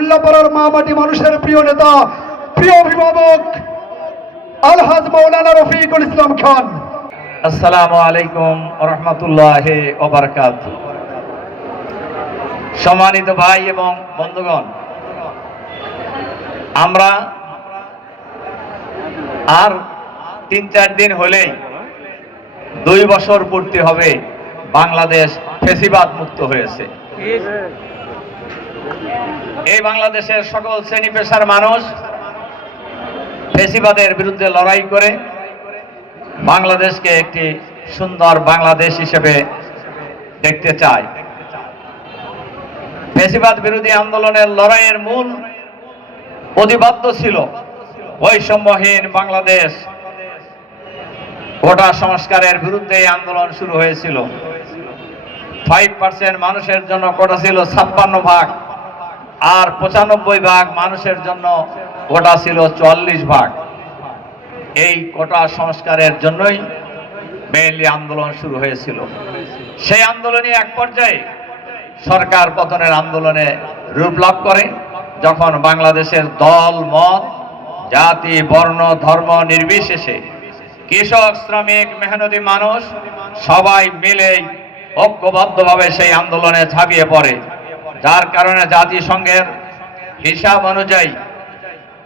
উল্লাপাড়ার মা মাটি মানুষের প্রিয় নেতা, প্রিয় অভিভাবক আলহাজ মাওলানা রফিকুল ইসলাম খান। আসসালামু আলাইকুম ওয়া রাহমাতুল্লাহি ওয়া বারাকাতুহু। সম্মানিত ভাই এবং বন্ধুগণ, আমরা আর ৩-৪ দিন হলেই ২ বছর পূর্তি হবে বাংলাদেশ ফ্যাসিবাদ মুক্ত হয়েছে। এই বাংলাদেশের সকল শ্রেণী পেশার মানুষ ফ্যাসিবাদের বিরুদ্ধে লড়াই করে বাংলাদেশকে একটি সুন্দর বাংলাদেশ হিসেবে দেখতে চায়। ফ্যাসিবাদ বিরোধী আন্দোলনের লড়াইয়ের মূল প্রতিপাদ্য ছিল বৈষম্যহীন বাংলাদেশ। কোটা সংস্কারের বিরুদ্ধে এই আন্দোলন শুরু হয়েছিল। 5% মানুষের জন্য কোটা ছিল 56 ভাগ, আর 95 ভাগ মানুষের জন্য কোটা ছিল 44 ভাগ। এই কোটা সংস্কারের জন্যই মেইনলি আন্দোলন শুরু হয়েছিল। সেই আন্দোলনই এক পর্যায়ে সরকার পতনের আন্দোলনে রূপ লাভ করে, যখন বাংলাদেশের দল মত জাতি বর্ণ ধর্ম নির্বিশেষে কৃষক শ্রমিক মেহনতি মানুষ সবাই মিলে ঐক্যবদ্ধভাবে সেই আন্দোলনে ঝাঁপিয়ে পড়ে, যার কারণে জাতিসংঘের হিসাব অনুযায়ী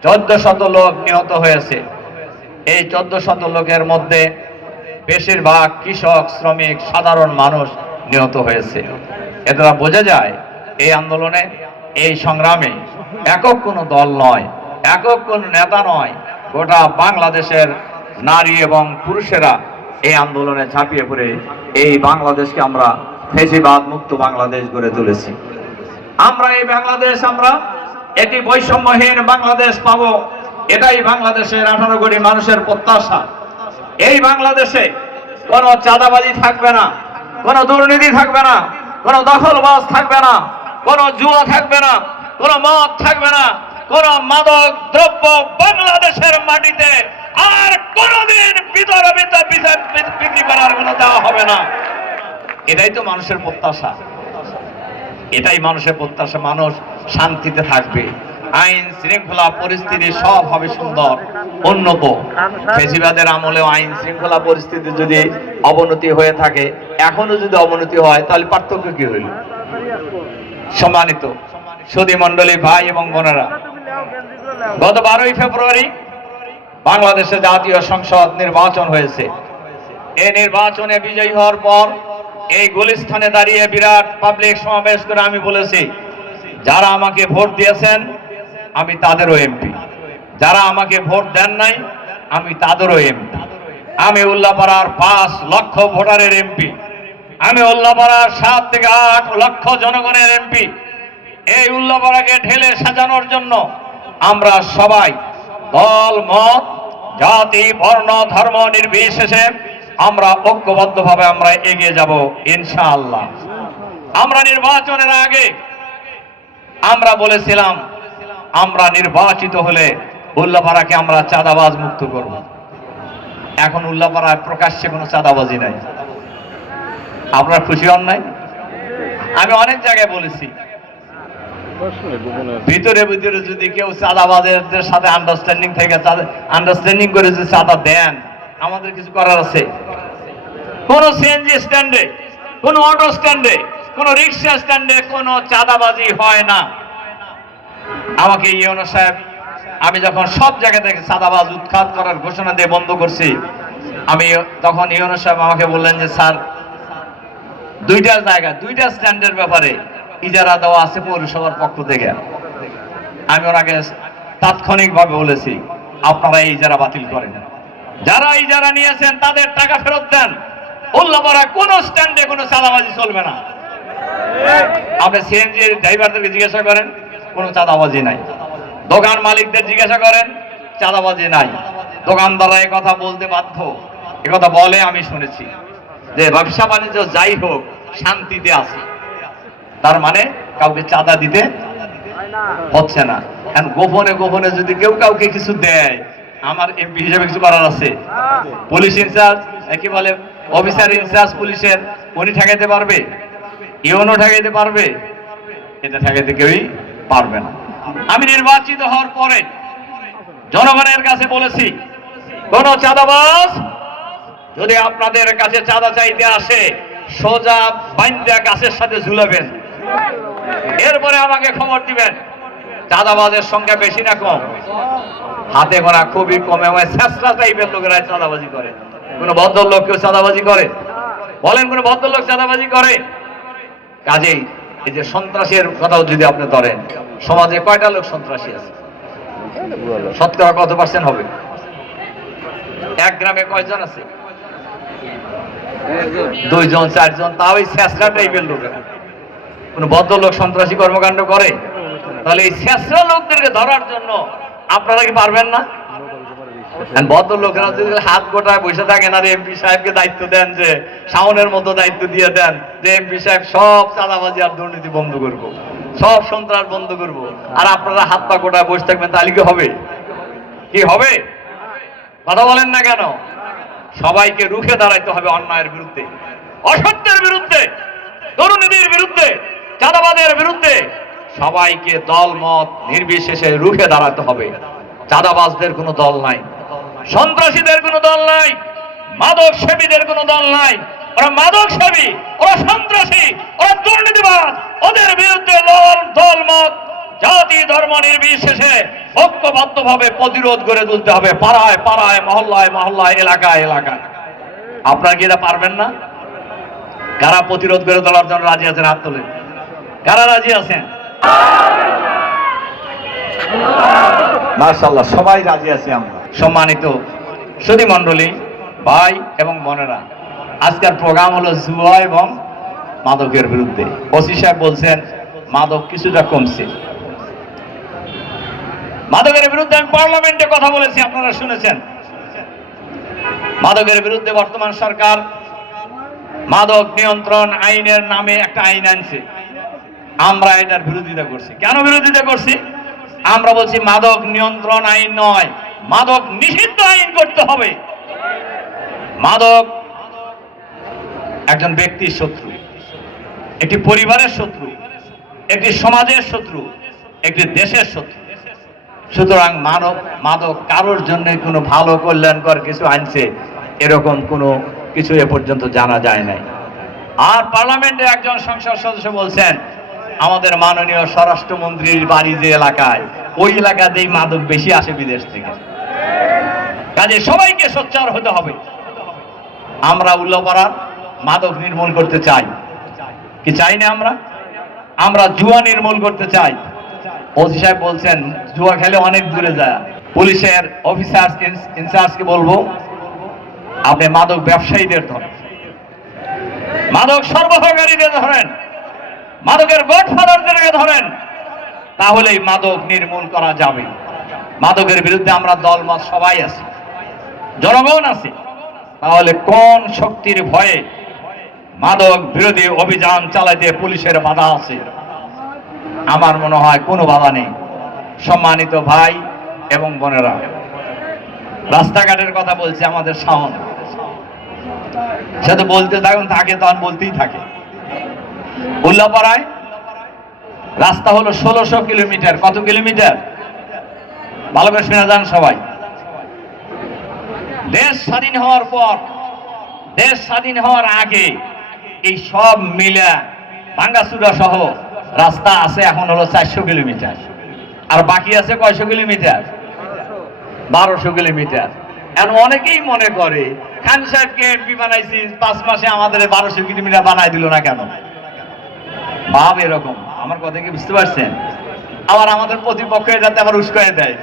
1400 লোক নিহত হয়েছে। এই 1400 লোকের মধ্যে বেশিরভাগ কৃষক শ্রমিক সাধারণ মানুষ নিহত হয়েছে। এ দ্বারা বোঝা যায় এই আন্দোলনে এই সংগ্রামে একক কোনো দল নয়, একক কোনো নেতা নয়, গোটা বাংলাদেশের নারী এবং পুরুষেরা এই আন্দোলনে ঝাঁপিয়ে পড়ে এই বাংলাদেশকে আমরা ফ্যাসিবাদ মুক্ত বাংলাদেশ গড়ে তুলেছি। আমরা এই বাংলাদেশ, আমরা এটি বৈষম্যহীন বাংলাদেশ পাবো, এটাই বাংলাদেশের 18 কোটি মানুষের প্রত্যাশা। এই বাংলাদেশে কোনো চাঁদাবাজি থাকবে না, কোনো দুর্নীতি থাকবে না, কোনো দখলবাজ থাকবে না, কোনো জুয়া থাকবে না, কোনো মদ থাকবে না, কোনো মাদক দ্রব্য বাংলাদেশের মাটিতে আর কোনোদিন বিক্রি করার কোনো দেওয়া হবে না। এটাই তো মানুষের প্রত্যাশা, এটাই মানুষের প্রত্যাশা। মানুষ শান্তিতে থাকবে, আইন শৃঙ্খলা পরিস্থিতি সব হবে সুন্দর উন্নত। ফ্যাসিবাদের আমলেও আইন শৃঙ্খলা পরিস্থিতি যদি অবনতি হয়ে থাকে, এখনো যদি অবনতি হয়, তাহলে পার্থক্য কি হইল? সম্মানিত সুধী মণ্ডলী, ভাই এবং বোনেরা, গত 12ই ফেব্রুয়ারি বাংলাদেশে জাতীয় সংসদ নির্বাচন হয়েছে। এই নির্বাচনে বিজয়ী হওয়ার পর এই গুলিস্তানে দাঁড়িয়ে বিরাট পাবলিক সমাবেশ করে আমি বলেছি, যারা আমাকে ভোট দিয়েছেন আমি তাদেরও এমপি, যারা আমাকে ভোট দেন নাই আমি তাদেরও এমপি। আমি উল্লাপাড়ার 5 লক্ষ ভোটারের এমপি, আমি উল্লাপাড়ার 7 থেকে 8 লক্ষ জনগণের এমপি। এই উল্লাপাড়াকে ঢেলে সাজানোর জন্য আমরা সবাই দল মত জাতি বর্ণ ধর্ম নির্বিশেষে আমরা ঐক্যবদ্ধভাবে আমরা এগিয়ে যাব ইনশাআল্লাহ। আমরা নির্বাচনের আগে আমরা বলেছিলাম, আমরা নির্বাচিত হলে উল্লাপাড়াকে আমরা চাঁদাবাজ মুক্ত করব। এখন উল্লাপাড়ায় প্রকাশ্যে কোনো চাঁদাবাজি নাই। আপনারা খুশি হন নাই? আমি অনেক জায়গায় বলেছি, ভিতরে ভিতরে যদি কেউ চাঁদাবাজের সাথে আন্ডারস্ট্যান্ডিং করে যদি চাঁদা দেন, আমাদের কিছু করার আছে? কোন সিএনজি স্ট্যান্ডে, কোন অটো স্ট্যান্ডে, কোন রিক্সা স্ট্যান্ডে কোন চাঁদাবাজি হয় না। আমাকে ইউনো সাহেব, আমি যখন সব জায়গা থেকে চাঁদাবাজ উৎখাত করার ঘোষণা দিয়ে বন্ধ করছি, আমি তখন ইউনো সাহেব আমাকে বললেন যে স্যার, 2টা জায়গা 2টা স্ট্যান্ডের ব্যাপারে ইজারা দেওয়া আছে পৌরসভার পক্ষ থেকে। আমি ওনাকে তাৎক্ষণিকভাবে বলেছি, আপনারা এই ইজারা বাতিল করেন, যারা ইজারা নিয়েছেন তাদের টাকা ফেরত দেন। উল্লাপাড়া কোন স্ট্যান্ডে কোনো চাঁদাবাজি চলবে না। আপনি সিএনজি ড্রাইভারদেরকে জিজ্ঞাসা করেন, কোনো চাঁদাবাজি নাই। দোকান মালিকদের জিজ্ঞাসা করেন, চাঁদাবাজি নাই। দোকানদাররা কথা বলতে বাধ্য, কথা বলে আমি শুনেছি যে ব্যবসা বাণিজ্য যাই হোক শান্তিতে আছে, তার মানে কাউকে চাঁদা দিতে হচ্ছে না। এখন গোপনে গোপনে যদি কেউ কাউকে কিছু দেয়, আমার এমপি হিসেবে কিছু করার আছে? পুলিশ ইনচার্জ, কি বলে অফিসার ইনচার্জ পুলিশের, উনি ঠেকাইতে পারবে? ইউনো ঠেকাইতে পারবে? এটা ঠেকাইতে কেউই পারবে না। আমি নির্বাচিত হওয়ার পরে জনগণের কাছে বলেছি, কোন চাঁদাবাজ যদি আপনাদের কাছে চাঁদা চাইতে আসে সোজা বাইন্দা গাছের সাথে ঝুলাবেন, এরপরে আমাকে খবর দিবেন। চাঁদাবাজের সংখ্যা বেশি না কম? হাতে গোনা খুবই কমে। আমার শেষরা টাইপের লোকেরা চাঁদাবাজি করে। কোন ভদ্রলোক কেউ চাঁদাবাজি করে? বলেন কোন ভদ্রলোক চাঁদাবাজি করে? কাজেই এই যে সন্ত্রাসের কথাও যদি আপনি ধরেন, সমাজে কয়টা লোক সন্ত্রাসী আছে? শতকরা কত পার্সেন্ট হবে? এক গ্রামে কয়জন আছে? 2 জন 4 জন, তাও এই শেষরা টাইপের লোকেরা। কোন ভদ্রলোক সন্ত্রাসী কর্মকাণ্ড করে? তাহলে এই শেষরা লোকদেরকে ধরার জন্য আপনারা কি পারবেন না? ভদ্রলোকেরা যদি হাত গোটায় বসে থাকেন আর এমপি সাহেবকে দায়িত্ব দেন, যে শাওনের মতো দায়িত্ব দিয়ে দেন যে এমপি সাহেব সব চাঁদাবাজি আর দুর্নীতি বন্ধ করবো, সব সন্ত্রাস বন্ধ করব, আর আপনারা হাত পা গোটায় বসে থাকবেন, তাহলে কি হবে? কি হবে? কথা বলেন না কেন? সবাইকে রুখে দাঁড়াইতে হবে অন্যায়ের বিরুদ্ধে, অসত্যের বিরুদ্ধে, দুর্নীতির বিরুদ্ধে, চাঁদাবাদের বিরুদ্ধে। সবাইকে দল মত নির্বিশেষে রুখে দাঁড়াতে হবে। চাঁদাবাজদের কোনো দল নাই, সন্ত্রাসীদের কোনো দল নাই, মাদক সেবীদের কোনো দল নাই। ওরা মাদক সেবী, ওরা সন্ত্রাসী, ওরা দুর্নীতিবাজ। ওদের বিরুদ্ধে দল মত জাতি ধর্ম নির্বিশেষে ঐক্যবদ্ধভাবে প্রতিরোধ গড়ে তুলতে হবে, পাড়ায় পাড়ায়, মহল্লায় মহল্লায়, এলাকায় এলাকায়। আপনারা কি এটা পারবেন না? কারা প্রতিরোধ গড়ে তোলার জন্য রাজি আছেন? হাত তোলেন। কারা রাজি আছেন? মাশাআল্লাহ, সবাই রাজি আছি আমরা। সম্মানিত সুধী মণ্ডলী, ভাই এবং বোনেরা, আজকের প্রোগ্রাম হলো জুয়া এবং মাদকের বিরুদ্ধে। ওসি সাহেব বলছেন মাদক কিছুটা কমছে। মাদকের বিরুদ্ধে আমি পার্লামেন্টে কথা বলেছি, আপনারা শুনেছেন। মাদকের বিরুদ্ধে বর্তমান সরকার মাদক নিয়ন্ত্রণ আইনের নামে একটা আইন আনছে। আমরা এটার বিরোধিতা করছি। কেন বিরোধিতা করছি? আমরা বলছি মাদক নিয়ন্ত্রণ আইন নয়, মাদক নিষিদ্ধ আইন করতে হবে। মাদক একজন ব্যক্তির শত্রু, একটি পরিবারের শত্রু, একটি সমাজের শত্রু, একটি দেশের শত্রু। সুতরাং মাদক কারোর জন্য কোনো ভালো কল্যাণকর কিছু আনছে এরকম কোনো কিছু এ পর্যন্ত জানা যায় নাই। আর পার্লামেন্টে একজন সংসদ সদস্য বলছেন আমাদের মাননীয় স্বরাষ্ট্রমন্ত্রীর বাড়ি যে এলাকায়, ওই এলাকাতেই মাদক বেশি আসে বিদেশ থেকে। কাজে সবাইকে সোচ্চার হতে হবে। আমরা উল্লাপাড়ার মাদক নির্মূল করতে চাই কি চাই না? আমরা জুয়া নির্মূল করতে চাই। ওসি সাহেব বলছেন জুয়া খেলে অনেক দূরে যায়। পুলিশের অফিসার ইনচার্জকে বলবো আপনি মাদক ব্যবসায়ীদের ধরেন, মাদক সরবরাহকারীদের ধরেন, মাদকের গডফাদারদেরকে ধরেন, তাহলেই মাদক নির্মূল করা যাবে। মাদকের বিরুদ্ধে আমরা দলমত সবাই আছি, জনগণ আছে। তাহলে কোন শক্তির ভয়ে মাদক বিরোধী অভিযান চালাতে পুলিশের বাধা আছে? আমার মনে হয় কোনো বাধা নেই। সম্মানিত ভাই এবং বোনেরা, রাস্তাঘাটের কথা বলছে আমাদের শাওন, সে তো বলতে থাকে তখন বলতেই থাকে। উল্লাপাড়ায় রাস্তা হলো 1600 কিলোমিটার। কত কিলোমিটার? ভালো করে শুনে যান সবাই। দেশ স্বাধীন হওয়ার পর, দেশ স্বাধীন হওয়ার আগে এই সব মিলা ভাঙ্গাচুরা সহ রাস্তা আছে এখন হলো 400 কিলোমিটার। আর বাকি আছে কয়শো কিলোমিটার? 1200 কিলোমিটার। এখন অনেকেই মনে করে খান সাহেবকে এমপি বানাইছি 5 মাসে আমাদের 1200 কিলোমিটার বানাই দিল না কেন? ভাব এরকম। আমার কথা কি বুঝতে পারছেন? আবার আমাদের প্রতিপক্ষ এটাতে আবার উস্কায়ে দেয়।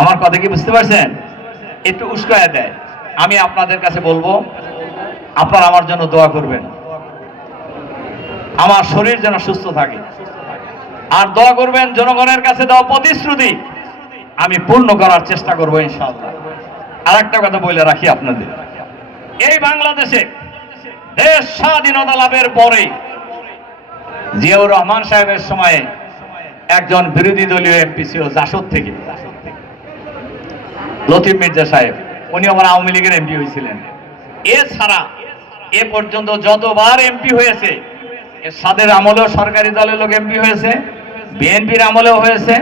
আমার কথা কি বুঝতে পারছেন? একটু উস্কায়ে দেয়। আমি আপনাদের কাছে বলবো আপনারা আমার জন্য দোয়া করবেন, আমার শরীর যেন সুস্থ থাকে। আর দোয়া করবেন জনগণের কাছে দেওয়া প্রতিশ্রুতি আমি পূর্ণ করার চেষ্টা করবো ইনশাআল্লাহ। আর একটা কথা বলে রাখি আপনাদের, এই বাংলাদেশে দেশ স্বাধীনতা লাভের পরে জিয়াউর রহমান সাহেবের সময়ে একজন বিরোধী দলীয় এমপি ছিল জাসদ থেকে, লতিফ মির্জা সাহেব। উনি আমার আওয়ামী লীগের এমপি হয়েছিলেন। এছাড়া এ পর্যন্ত যতবার এমপি হয়েছে, এরশাদের আমলেও সরকারি দলের লোক এমপি হয়েছে, বিএনপির আমলেও হয়েছে,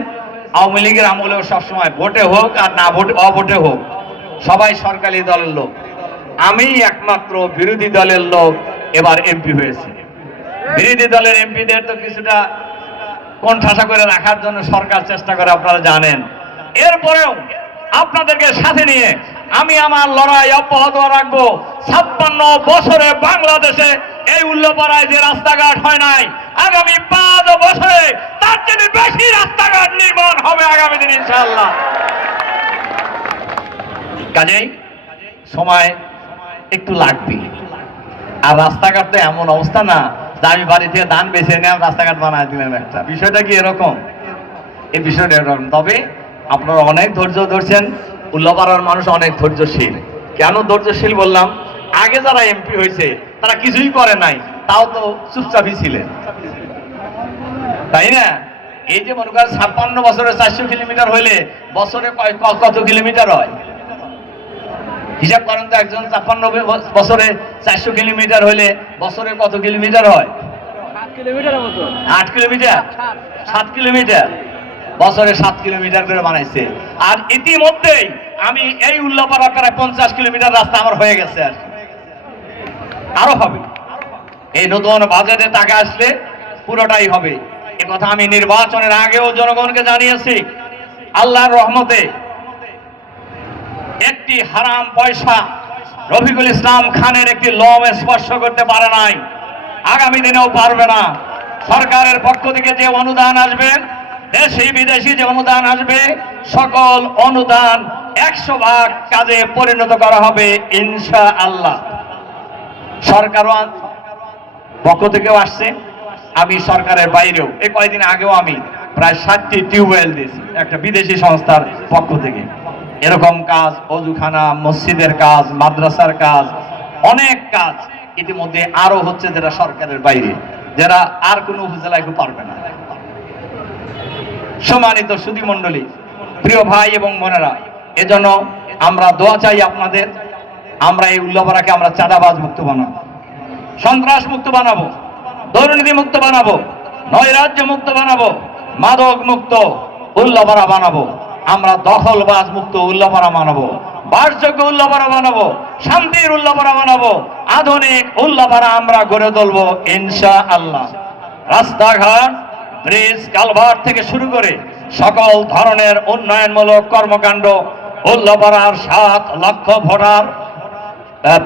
আওয়ামী লীগের আমলেও সবসময় ভোটে হোক আর না ভোটে অভোটে হোক সবাই সরকারি দলের লোক। আমি একমাত্র বিরোধী দলের লোক এবার এমপি হয়েছে। বিরোধী দলের এমপিদের তো কিছুটা কোণঠাসা করে রাখার জন্য সরকার চেষ্টা করে, আপনারা জানেন। এরপরেও আপনাদেরকে সাথে নিয়ে আমি আমার লড়াই অব্যাহত রাখবো। 56 বছরে বাংলাদেশে এই উল্লাপাড়ায় যে রাস্তাঘাট হয় নাই, আগামী 5 বছরে তার চেয়ে বেশি রাস্তাঘাট নির্মাণ হবে আগামী দিন ইনশাআল্লাহ। কাজেই সময় একটু লাগবে। আর রাস্তাঘাট তো এমন অবস্থা না যে আমি বাড়ি থেকে ধান বেছে নিয়ে রাস্তাঘাট বানায় দিলাম একটা, বিষয়টা কি এরকম? এই বিষয়টা এরকম। তবে আপনারা অনেক ধৈর্য ধরছেন, উল্লাপাড়ার মানুষ অনেক ধৈর্যশীল। কেন ধৈর্যশীল বললাম? আগে যারা এমপি হয়েছে তারা কিছুই করে নাই, তাও তো চুপচাপই ছিলেন, তাই না? এই যে মনে করেন 56 বছরে 400 কিলোমিটার হইলে বছরে কত কিলোমিটার হয় হিসাব করেন তো। একজন 56 বছরে 400 কিলোমিটার হইলে বছরে কত কিলোমিটার হয়? 8 কিলোমিটার, 7 কিলোমিটার, বছরে 7 কিলোমিটার করে বানাইছে। আর ইতিমধ্যেই আমি এই উল্লাপাড়া প্রায় 50 কিলোমিটার রাস্তা আমার হয়ে গেছে, আর আরো হবে। এই নতুন বাজেটে টাকা আসলে পুরোটাই হবে। এ কথা আমি নির্বাচনের আগেও জনগণকে জানিয়েছি। আল্লাহর রহমতে একটি হারাম পয়সা রফিকুল ইসলাম খানের একটি লম স্পর্শ করতে পারে নাই, আগামী দিনেও পারবে না। সরকারের পক্ষ থেকে যে অনুদান আসবে, দেশি বিদেশি যে অনুদান আসবে, সকল অনুদান 100% কাজে পরিণত করা হবে ইনশাআল্লাহ। সরকার পক্ষ থেকেও আসছে, আমি সরকারের বাইরেও এই কয়েকদিন আগেও আমি প্রায় 60টি টিউবওয়েল দিয়েছি একটা বিদেশি সংস্থার পক্ষ থেকে। এরকম কাজ, অজুখানা, মসজিদের কাজ, মাদ্রাসার কাজ, অনেক কাজ ইতিমধ্যে আরো হচ্ছে, যেটা সরকারের বাইরে, যারা আর কোনো উপজেলায় পারবে না। সম্মানিত সুধী মণ্ডলী, প্রিয় ভাই এবং বোনেরা, এজন্য আমরা দোয়া চাই আপনাদের। আমরা এই উল্লাপাড়াকে আমরা চাঁদাবাজ মুক্ত বানাবো, সন্ত্রাস মুক্ত বানাবো, দুর্নীতি মুক্ত বানাবো, নৈরাজ্য মুক্ত বানাবো, মাদক মুক্ত উল্লাপাড়া বানাবো। আমরা দখলবাজ মুক্ত উল্লাপাড়া বানাবো, বাসযোগ্য উল্লাপাড়া বানাবো, শান্তির উল্লাপাড়া বানাবো, আধুনিক উল্লাপাড়া আমরা গড়ে তুলবো ইনশাআল্লাহ। রাস্তাঘাট, ব্রিজ, কালভার্ট থেকে শুরু করে সকল ধরনের উন্নয়নমূলক কর্মকাণ্ড উল্লাপাড়ার 7 লক্ষ ভোটার,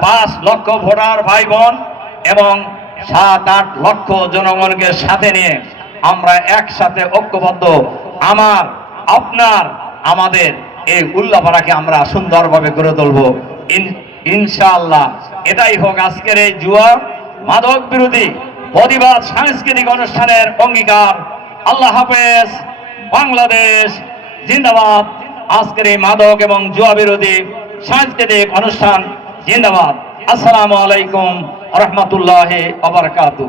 5 লক্ষ ভোটার ভাই বোন এবং 7-8 লক্ষ জনগণকে সাথে নিয়ে আমরা একসাথে ঐক্যবদ্ধ আমার আপনার আমাদের এই উল্লাপাড়াকে আমরা সুন্দরভাবে গড়ে তুলবো ইনশাআল্লাহ। এটাই হোক আজকের এই জুয়া মাদক বিরোধী প্রতিবাদ সাংস্কৃতিক অনুষ্ঠানের অঙ্গীকার। আল্লাহ হাফেজ, বাংলাদেশ জিন্দাবাদ। আজকের এই মাদক এবং জুয়া বিরোধী সাংস্কৃতিক অনুষ্ঠান জিন্দাবাদ। আসসালামু আলাইকুম ওয়া রাহমাতুল্লাহি ওয়া বারাকাতুহু।